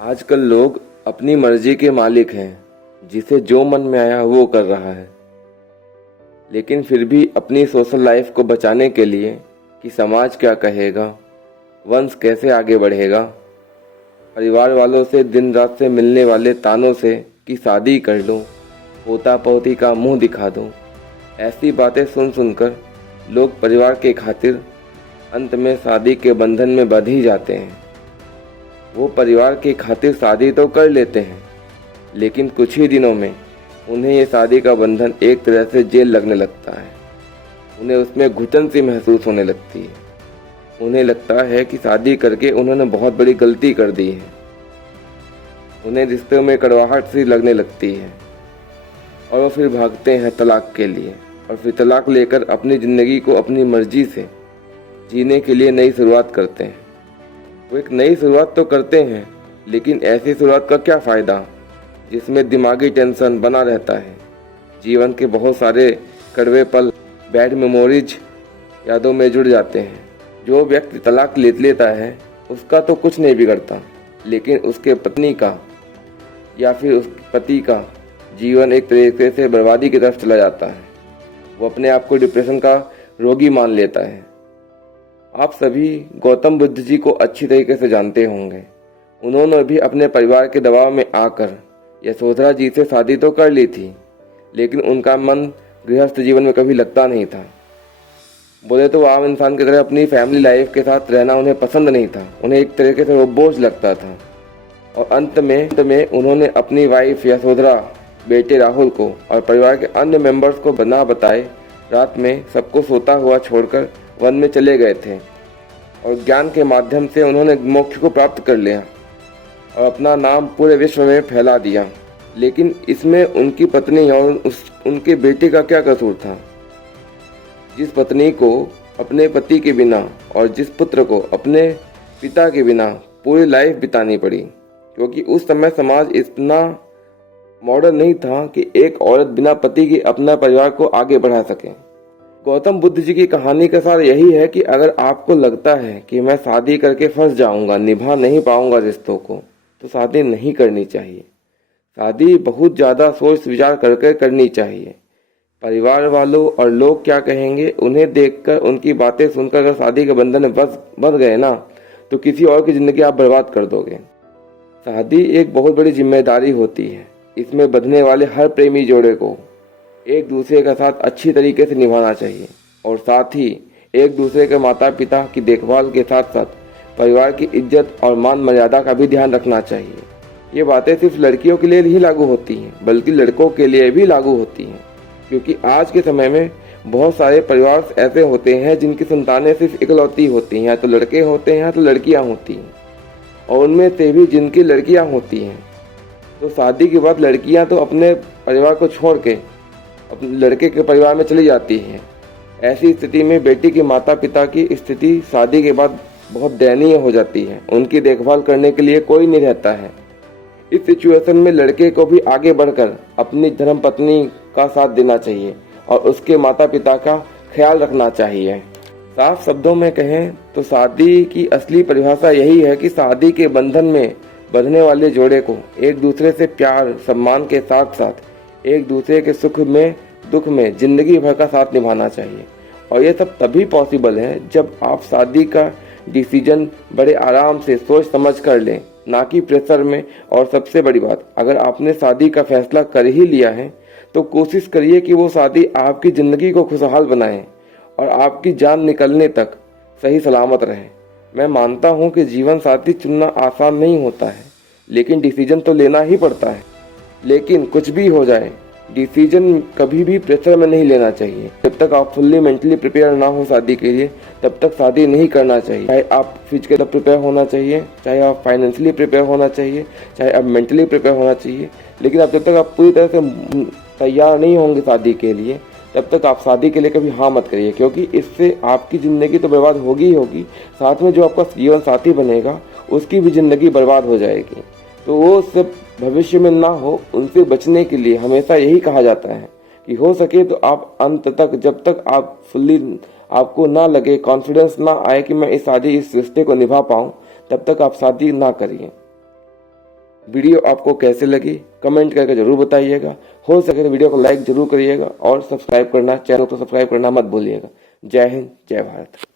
आजकल लोग अपनी मर्जी के मालिक हैं, जिसे जो मन में आया वो कर रहा है। लेकिन फिर भी अपनी सोशल लाइफ को बचाने के लिए कि समाज क्या कहेगा, वंश कैसे आगे बढ़ेगा, परिवार वालों से दिन रात से मिलने वाले तानों से कि शादी कर लूं, पोता पोती का मुंह दिखा दूं, ऐसी बातें सुन सुनकर लोग परिवार के खातिर अंत में शादी के बंधन में बंध ही जाते हैं। वो परिवार की खातिर शादी तो कर लेते हैं, लेकिन कुछ ही दिनों में उन्हें ये शादी का बंधन एक तरह से जेल लगने लगता है। उन्हें उसमें घुटन सी महसूस होने लगती है। उन्हें लगता है कि शादी करके उन्होंने बहुत बड़ी गलती कर दी है। उन्हें रिश्तों में कड़वाहट सी लगने लगती है और वो फिर भागते हैं तलाक के लिए, और फिर तलाक लेकर अपनी ज़िंदगी को अपनी मर्जी से जीने के लिए नई शुरुआत करते हैं। वो एक नई शुरुआत तो करते हैं, लेकिन ऐसी शुरुआत का क्या फ़ायदा जिसमें दिमागी टेंशन बना रहता है। जीवन के बहुत सारे कड़वे पल, बैड मेमोरीज यादों में जुड़ जाते हैं। जो व्यक्ति तलाक ले लेता है उसका तो कुछ नहीं बिगड़ता, लेकिन उसके पत्नी का या फिर उस पति का जीवन एक तरीके से बर्बादी की तरफ चला जाता है। वो अपने आप को डिप्रेशन का रोगी मान लेता है। आप सभी गौतम बुद्ध जी को अच्छी तरीके से जानते होंगे। उन्होंने भी अपने परिवार के दबाव में आकर यशोधरा जी से शादी तो कर ली थी, लेकिन उनका मन गृहस्थ जीवन में कभी लगता नहीं था। बोले तो आम इंसान की तरह अपनी फैमिली लाइफ के साथ रहना उन्हें पसंद नहीं था। उन्हें एक तरीके से वो बोझ लगता था। और अंत में उन्होंने अपनी वाइफ यशोधरा, बेटे राहुल को और परिवार के अन्य मेंबर्स को बिना बताए रात में सबको सोता हुआ छोड़कर वन में चले गए थे, और ज्ञान के माध्यम से उन्होंने मोक्ष को प्राप्त कर लिया और अपना नाम पूरे विश्व में फैला दिया। लेकिन इसमें उनकी पत्नी और उनके बेटे का क्या कसूर था? जिस पत्नी को अपने पति के बिना और जिस पुत्र को अपने पिता के बिना पूरी लाइफ बितानी पड़ी, क्योंकि उस समय समाज इतना मॉडर्न नहीं था कि एक औरत बिना पति के अपना परिवार को आगे बढ़ा सके। गौतम बुद्ध जी की कहानी का सार यही है कि अगर आपको लगता है कि मैं शादी करके फंस जाऊंगा, निभा नहीं पाऊंगा रिश्तों को, तो शादी नहीं करनी चाहिए। शादी बहुत ज़्यादा सोच विचार करके करनी चाहिए। परिवार वालों और लोग क्या कहेंगे, उन्हें देखकर, उनकी बातें सुनकर अगर शादी के बंधन में बंध गए ना, तो किसी और की ज़िंदगी आप बर्बाद कर दोगे। शादी एक बहुत बड़ी जिम्मेदारी होती है। इसमें बंधने वाले हर प्रेमी जोड़े को एक दूसरे के साथ अच्छी तरीके से निभाना चाहिए, और साथ ही एक दूसरे के माता पिता की देखभाल के साथ साथ परिवार की इज्जत और मान मर्यादा का भी ध्यान रखना चाहिए। ये बातें सिर्फ लड़कियों के लिए ही लागू होती हैं, बल्कि लड़कों के लिए भी लागू होती हैं, क्योंकि आज के समय में बहुत सारे परिवार ऐसे होते हैं जिनकी संतानें सिर्फ इकलौती होती हैं, या तो लड़के होते हैं या तो लड़कियाँ होती हैं, और उनमें से भी जिनकी लड़कियाँ होती हैं तो शादी के बाद लड़कियाँ तो अपने परिवार को छोड़ के अपने लड़के के परिवार में चली जाती हैं। ऐसी स्थिति में बेटी के माता पिता की स्थिति शादी के बाद बहुत दयनीय हो जाती है। उनकी देखभाल करने के लिए कोई नहीं रहता है। इस सिचुएशन में लड़के को भी आगे बढ़कर अपनी धर्मपत्नी का साथ देना चाहिए और उसके माता पिता का ख्याल रखना चाहिए। साफ शब्दों में कहें तो शादी की असली परिभाषा यही है कि शादी के बंधन में बंधने वाले जोड़े को एक दूसरे से प्यार सम्मान के साथ साथ एक दूसरे के सुख में दुख में जिंदगी भर का साथ निभाना चाहिए। और ये सब तभी पॉसिबल है जब आप शादी का डिसीजन बड़े आराम से सोच समझ कर लें, ना कि प्रेशर में। और सबसे बड़ी बात, अगर आपने शादी का फैसला कर ही लिया है तो कोशिश करिए कि वो शादी आपकी ज़िंदगी को खुशहाल बनाए और आपकी जान निकलने तक सही सलामत रहे। मैं मानता हूँ कि जीवन साथी चुनना आसान नहीं होता है, लेकिन डिसीजन तो लेना ही पड़ता है। लेकिन कुछ भी हो जाए, डिसीजन कभी भी प्रेशर में नहीं लेना चाहिए। जब तक आप फुल्ली मेंटली प्रिपेयर ना हो शादी के लिए, तब तक शादी नहीं करना चाहिए। चाहे आप फिजिकली प्रिपेयर होना चाहिए, चाहे आप फाइनेंशियली प्रिपेयर होना चाहिए, चाहे आप मेंटली प्रिपेयर होना चाहिए, लेकिन जब तक आप पूरी तरह से तैयार नहीं होंगे शादी के लिए, तब तक आप शादी के लिए कभी हाँ मत करिए, क्योंकि इससे आपकी ज़िंदगी तो बर्बाद होगी ही होगी, साथ में जो आपका जीवन साथी बनेगा उसकी भी ज़िंदगी बर्बाद हो जाएगी। तो वो उससे भविष्य में ना हो, उनसे बचने के लिए हमेशा यही कहा जाता है कि हो सके तो आप अंत तक, जब तक आप फुल्ली आपको ना लगे, कॉन्फिडेंस ना आए कि मैं इस रिश्ते को निभा पाऊँ, तब तक आप शादी ना करिए। वीडियो आपको कैसे लगी कमेंट करके जरूर बताइएगा। हो सके तो वीडियो को लाइक जरूर करिएगा और सब्सक्राइब करना, चैनल को सब्सक्राइब करना मत भूलिएगा। जय हिंद, जय भारत।